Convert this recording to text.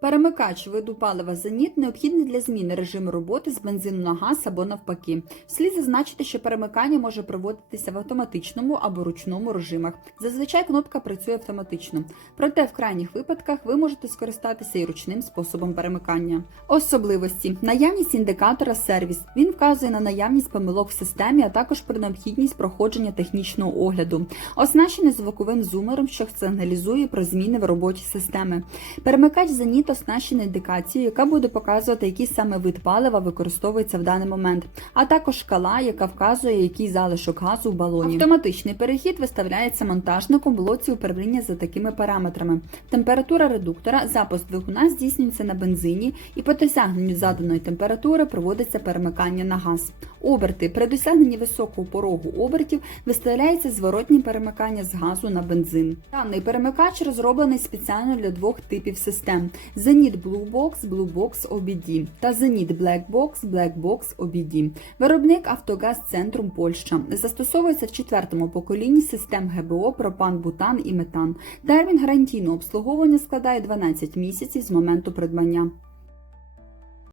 Перемикач виду палива «Зеніт» необхідний для зміни режиму роботи з бензину на газ або навпаки. Слід зазначити, що перемикання може проводитися в автоматичному або ручному режимах. Зазвичай кнопка працює автоматично. Проте в крайніх випадках ви можете скористатися і ручним способом перемикання. Особливості: наявність індикатора сервіс. Він вказує на наявність помилок в системі, а також про необхідність проходження технічного огляду. Оснащений звуковим зумером, що сигналізує про зміни в роботі системи. Перемикач «Зеніт» оснащений індикацією, яка буде показувати, який саме вид палива використовується в даний момент, а також шкала, яка вказує, який залишок газу в балоні. Автоматичний перехід виставляється монтажником в блоці управління за такими параметрами. Температура редуктора, запуск двигуна здійснюється на бензині, і по досягненню заданої температури проводиться перемикання на газ. Оберти при досягненні високого порогу обертів виставляється зворотнє перемикання з газу на бензин. Даний перемикач розроблений спеціально для двох типів систем: Zenit Blue Box, Blue Box OBD та Zenit Black Box, Black Box OBD. Виробник Автогаз Центрум Польща. Застосовується в четвертому поколінні систем ГБО пропан, бутан і метан. Термін гарантійного обслуговування складає 12 місяців з моменту придбання.